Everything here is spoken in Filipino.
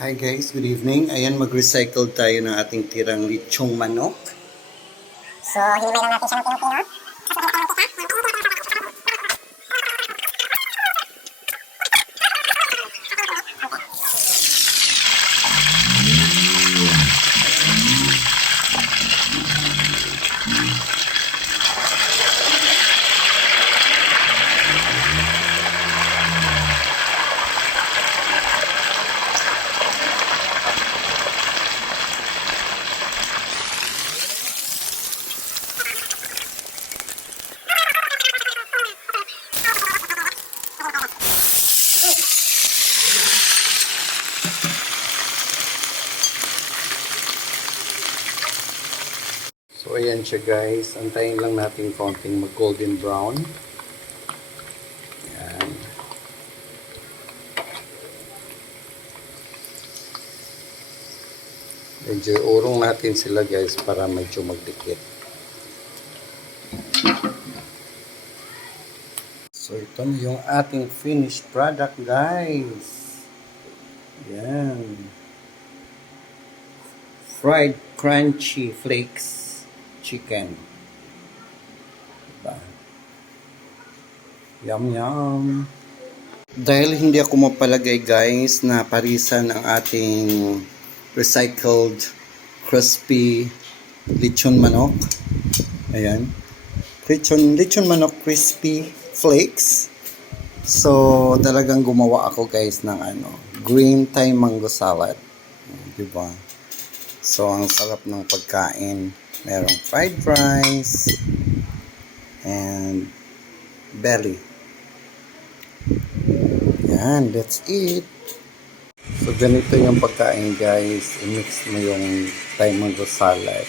Hi guys, good evening. Ayan, mag-recycle tayo ng ating tirang lechong manok. So, hinimay lang natin siya ng pinong-pinot. So ayan siya guys. Antayin lang natin konting mag-golden brown. Ayan. Medyo urong natin sila guys para medyo magdikit. So ito na yung ating finished product guys. Ayan. Fried crunchy flakes chicken. Diba? Yum yum. Dahil hindi ako mapalagay guys na parisan ang ating recycled crispy lechon manok. Ayan. Lechon manok crispy flakes. So talagang gumawa ako guys ng green Thai mango salad. Diba? So ang sarap ng pagkain. Merong fried rice and belly. Yan, that's it. So ganito yung pagkain guys. I-mix mo yung Thai mango salad.